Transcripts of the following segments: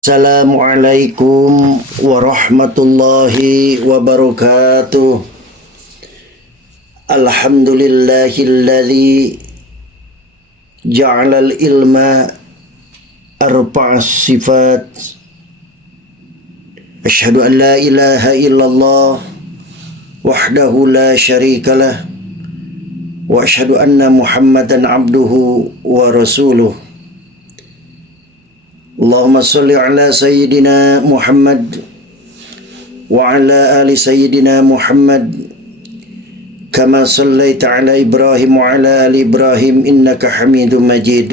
Assalamualaikum warahmatullahi wabarakatuh. Alhamdulillahilladzi ja'alal ilma arba'as sifat. Asyhadu an la ilaha illallah wahdahu la syarikalah wa asyhadu anna Muhammadan abduhu wa rasuluh. Allahumma salli ala Sayyidina Muhammad wa ala ali Sayyidina Muhammad kama sallaita ala Ibrahim wa ala ali Ibrahim innaka Hamidum Majid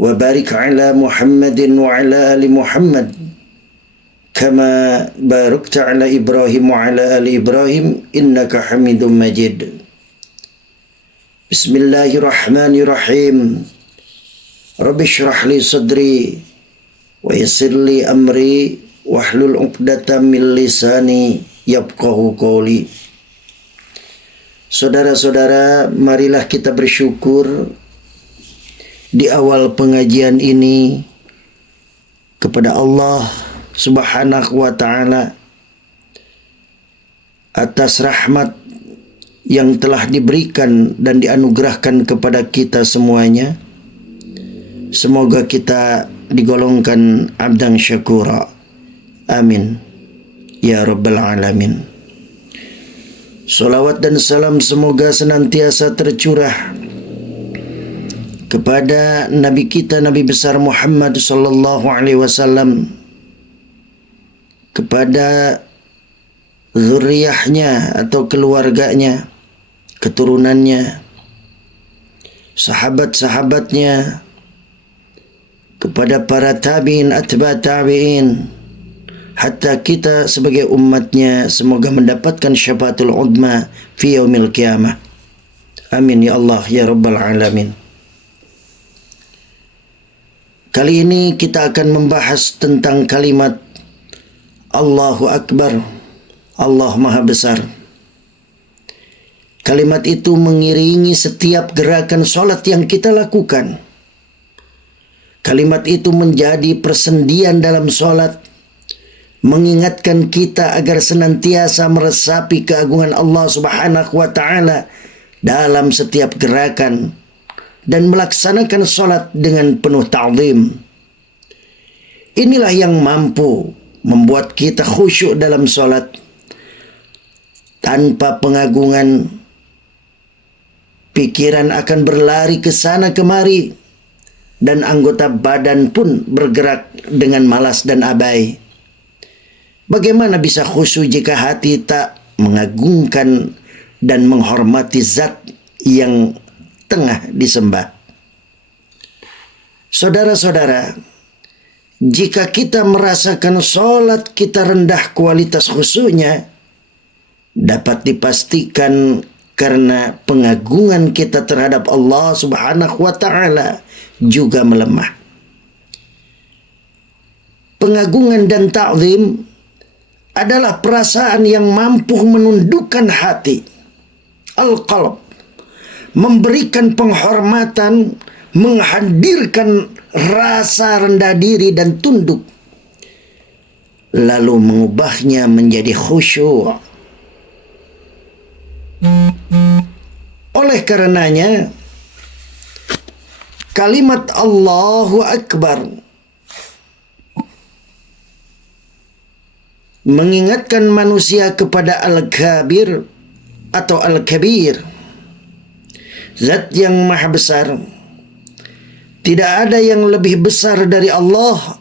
wa barik ala Muhammadin wa ala ali Muhammad kama barakta ala Ibrahim wa ala ali Ibrahim innaka Hamidum Majid. Bismillahirrahmanirrahim. Rabbi syrah li sadri wa yassir li amri wahlul 'uqdatam min lisani yafqahu qawli. Saudara-saudara, marilah kita bersyukur di awal pengajian ini kepada Allah Subhanahu wa ta'ala atas rahmat yang telah diberikan dan dianugerahkan kepada kita semuanya. Semoga kita digolongkan abdan syakura. Amin ya rabbal alamin. Salawat dan salam semoga senantiasa tercurah kepada Nabi kita, Nabi besar Muhammad sallallahu alaihi wasallam, kepada zuriyahnya atau keluarganya, keturunannya, sahabat-sahabatnya, kepada para tabi'in, atba' tabi'in, hatta kita sebagai umatnya semoga mendapatkan syafaatul udma fi yaumil qiyamah. Amin ya Allah ya rabbal alamin. Kali ini kita akan membahas tentang kalimat Allahu Akbar, Allah Maha Besar. Kalimat itu mengiringi setiap gerakan sholat yang kita lakukan. Kalimat itu menjadi persendian dalam sholat, mengingatkan kita agar senantiasa meresapi keagungan Allah Subhanahu wa ta'ala dalam setiap gerakan dan melaksanakan sholat dengan penuh ta'zim. Inilah yang mampu membuat kita khusyuk dalam sholat. Tanpa pengagungan, pikiran akan berlari ke sana kemari, dan anggota badan pun bergerak dengan malas dan abai. Bagaimana bisa khusyuk jika hati tak mengagungkan dan menghormati zat yang tengah disembah? Saudara-saudara, jika kita merasakan sholat kita rendah kualitas khusyuknya, dapat dipastikan karena pengagungan kita terhadap Allah Subhanahu wa ta'ala juga melemah. Pengagungan dan ta'zim adalah perasaan yang mampu menundukkan hati, al-qalb, memberikan penghormatan, menghadirkan rasa rendah diri dan tunduk, lalu mengubahnya menjadi khusyuk. Oleh karenanya, kalimat Allahu Akbar mengingatkan manusia kepada Al-Kabir atau Al-Kabir, zat yang maha besar. Tidak ada yang lebih besar dari Allah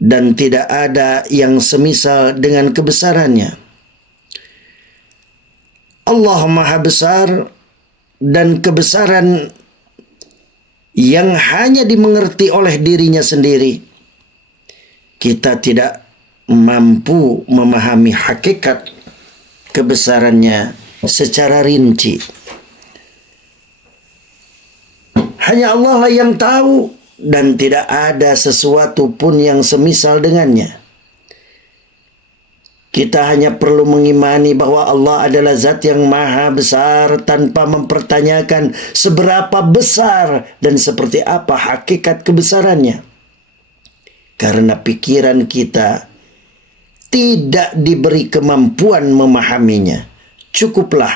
dan tidak ada yang semisal dengan kebesarannya. Allah maha besar dan kebesaran yang hanya dimengerti oleh dirinya sendiri. Kita tidak mampu memahami hakikat kebesarannya secara rinci. Hanya Allah lah yang tahu dan tidak ada sesuatu pun yang semisal dengannya. Kita hanya perlu mengimani bahwa Allah adalah zat yang maha besar tanpa mempertanyakan seberapa besar dan seperti apa hakikat kebesarannya. karena pikiran kita tidak diberi kemampuan memahaminya. Cukuplah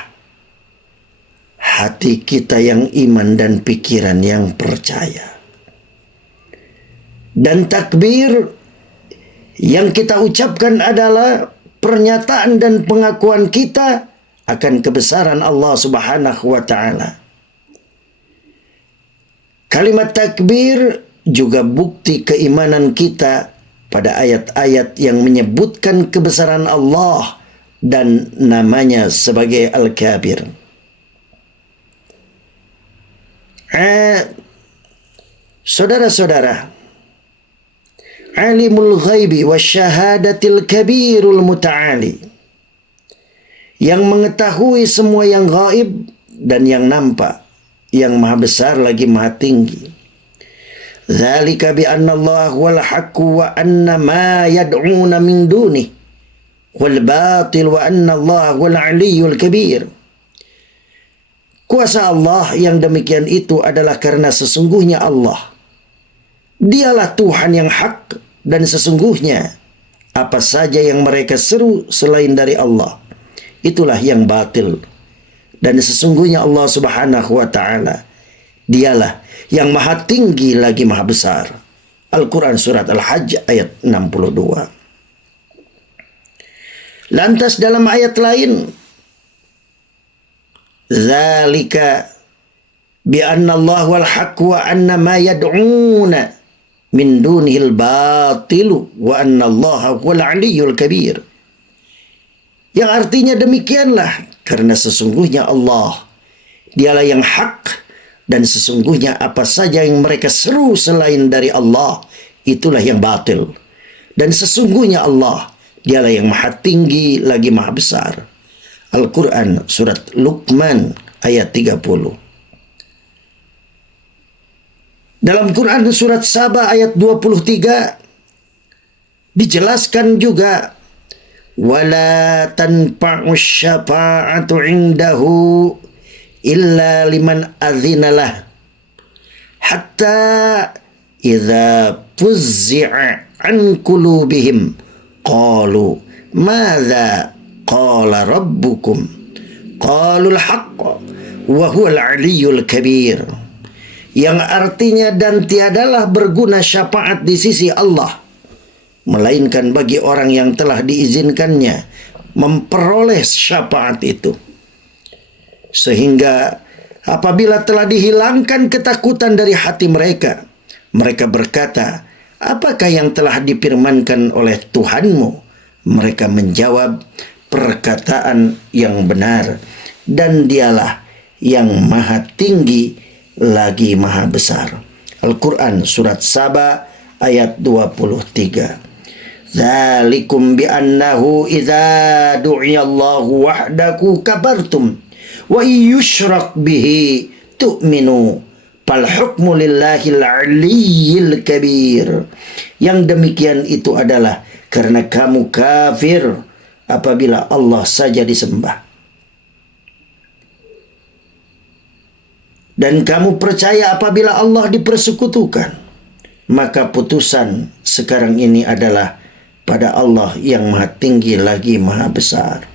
hati kita yang iman dan pikiran yang percaya. Dan takbir yang kita ucapkan adalah pernyataan dan pengakuan kita akan kebesaran Allah Subhanahu wa ta'ala. Kalimat takbir juga bukti keimanan kita pada ayat-ayat yang menyebutkan kebesaran Allah dan namanya sebagai Al-Kabir. Saudara-saudara, alimul ghaibi wasyahadatil kabirul muta'ali, yang mengetahui semua yang gaib dan yang nampak, yang maha besar lagi maha tinggi. Dzalika bi anna Allah wal haqqu wa anna ma yad'una min dunihi wal batil wa anna Allah wal aliyyul kabir. Kuasa Allah yang demikian itu adalah karena sesungguhnya Allah, Dialah Tuhan yang hak, dan sesungguhnya apa saja yang mereka seru selain dari Allah, itulah yang batil. Dan sesungguhnya Allah Subhanahu wa ta'ala, Dialah yang maha tinggi lagi maha besar. Al-Quran Surat Al-Hajj ayat 62. Lantas dalam ayat lain, Zalika bi anna Allah wal haqq wa anna ma yad'una min dunihil batilu wa anna Allah wal aliyyul kabir. Yang artinya demikianlah, karena sesungguhnya Allah, Dialah yang hak, dan sesungguhnya apa saja yang mereka seru selain dari Allah, itulah yang batil. Dan sesungguhnya Allah, Dialah yang maha tinggi lagi maha besar. Al-Quran Surat Luqman ayat 30. Dalam Quran Surat Saba ayat 23 dijelaskan juga, wala tanfa'u syafa'atu indahu illa liman adzinalah hatta idza fuzzi'a an qulubihim qalu madza qala rabbukum qalul haqq wa huwal aliyyul kabir. Yang artinya, dan tiadalah berguna syafaat di sisi Allah melainkan bagi orang yang telah diizinkannya memperoleh syafaat itu. Sehingga apabila telah dihilangkan ketakutan dari hati mereka, mereka berkata, apakah yang telah difirmankan oleh Tuhanmu? Mereka menjawab, perkataan yang benar, dan Dialah yang maha tinggi lagi maha besar. Al-Quran Surat Saba ayat 23. Dzalikum bi annahu idza du'iyallahu wahdahu kabartum wa yusyrak bihi tu'minu fal hukmu lillahil aliyyil kabir. Yang demikian itu adalah karena kamu kafir apabila Allah saja disembah, dan kamu percaya apabila Allah dipersekutukan, maka putusan sekarang ini adalah pada Allah yang maha tinggi lagi maha besar.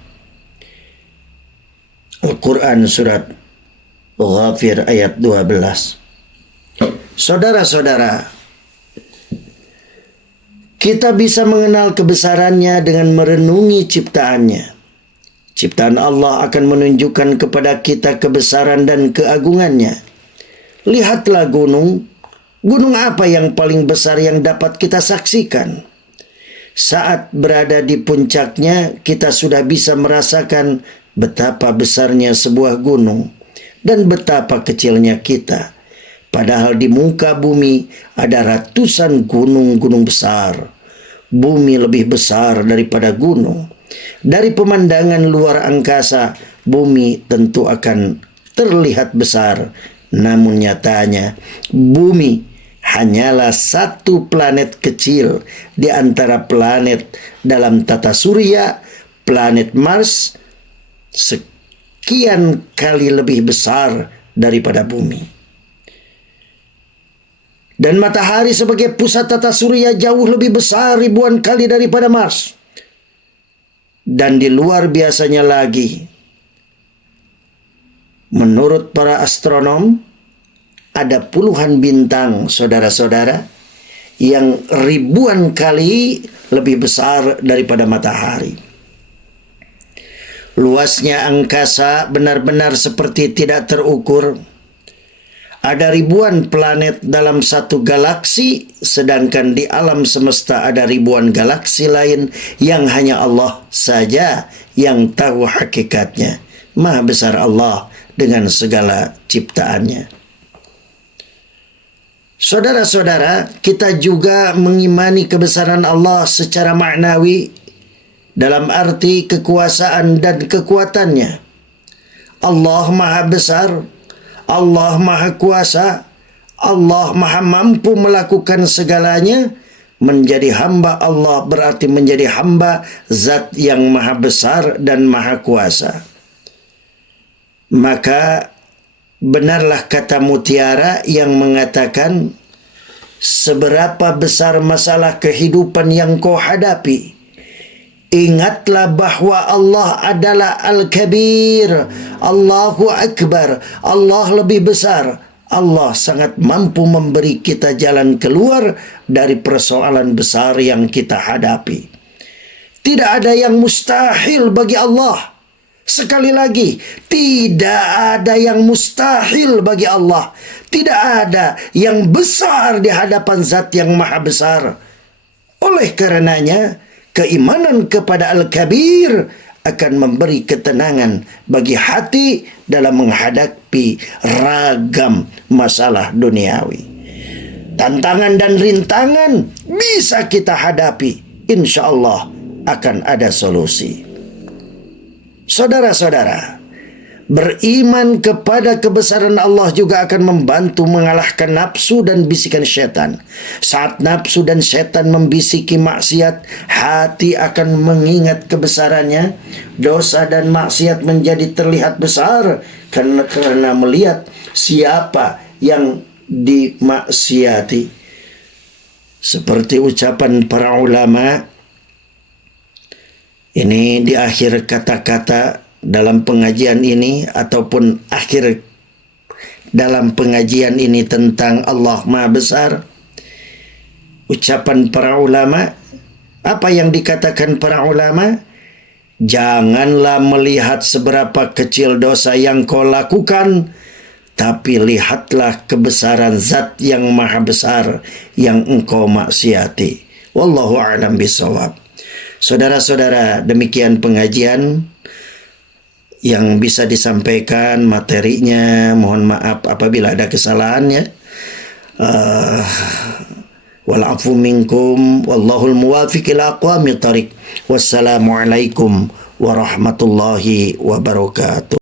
Al-Quran Surat Ghafir ayat 12. Saudara-saudara, kita bisa mengenal kebesarannya dengan merenungi ciptaannya. Ciptaan Allah akan menunjukkan kepada kita kebesaran dan keagungannya. Lihatlah gunung. Gunung apa yang paling besar yang dapat kita saksikan? Saat berada di puncaknya, kita sudah bisa merasakan betapa besarnya sebuah gunung dan betapa kecilnya kita. Padahal di muka bumi ada ratusan gunung-gunung besar. Bumi lebih besar daripada gunung. Dari pemandangan luar angkasa, bumi tentu akan terlihat besar. Namun nyatanya, bumi hanyalah satu planet kecil di antara planet dalam tata surya. Planet Mars sekian kali lebih besar daripada bumi. Dan matahari sebagai pusat tata surya jauh lebih besar ribuan kali daripada Mars. Dan di luar biasanya lagi, menurut para astronom, ada puluhan bintang, saudara-saudara, yang ribuan kali lebih besar daripada matahari. Luasnya angkasa benar-benar seperti tidak terukur. Ada ribuan planet dalam satu galaksi, sedangkan di alam semesta ada ribuan galaksi lain yang hanya Allah saja yang tahu hakikatnya. Maha besar Allah dengan segala ciptaannya. Saudara-saudara, kita juga mengimani kebesaran Allah secara maknawi dalam arti kekuasaan dan kekuatannya. Allah Maha Besar, Allah Maha Kuasa, Allah Maha Mampu melakukan segalanya. Menjadi hamba Allah berarti menjadi hamba Zat yang Maha Besar dan Maha Kuasa. Maka benarlah kata mutiara yang mengatakan, seberapa besar masalah kehidupan yang kau hadapi, ingatlah bahwa Allah adalah Al-Kabir, Allahu Akbar, Allah lebih besar. Allah sangat mampu memberi kita jalan keluar dari persoalan besar yang kita hadapi. Tidak ada yang mustahil bagi Allah. Sekali lagi, tidak ada yang mustahil bagi Allah. Tidak ada yang besar di hadapan Zat yang Maha Besar. Oleh karenanya, keimanan kepada Al-Kabir akan memberi ketenangan bagi hati dalam menghadapi ragam masalah duniawi. Tantangan dan rintangan bisa kita hadapi. Insya Allah akan ada solusi. Saudara-saudara, beriman kepada kebesaran Allah juga akan membantu mengalahkan nafsu dan bisikan syaitan. Saat nafsu dan syaitan membisiki maksiat, hati akan mengingat kebesarannya. Dosa dan maksiat menjadi terlihat besar karena melihat siapa yang dimaksiati. Seperti ucapan para ulama, ini di akhir kata-kata dalam pengajian ini, ataupun akhir dalam pengajian ini tentang Allah Maha Besar, ucapan para ulama, apa yang dikatakan para ulama? Janganlah melihat seberapa kecil dosa yang kau lakukan, tapi lihatlah kebesaran Zat yang Maha Besar yang engkau maksiati. Wallahu a'lam bishawab. Saudara-saudara, demikian pengajian yang bisa disampaikan materinya. Mohon maaf apabila ada kesalahannya. Wal afu minkum wallahul muwafiq ila aqwamit thariq. Wassalamualaikum warahmatullahi wabarakatuh.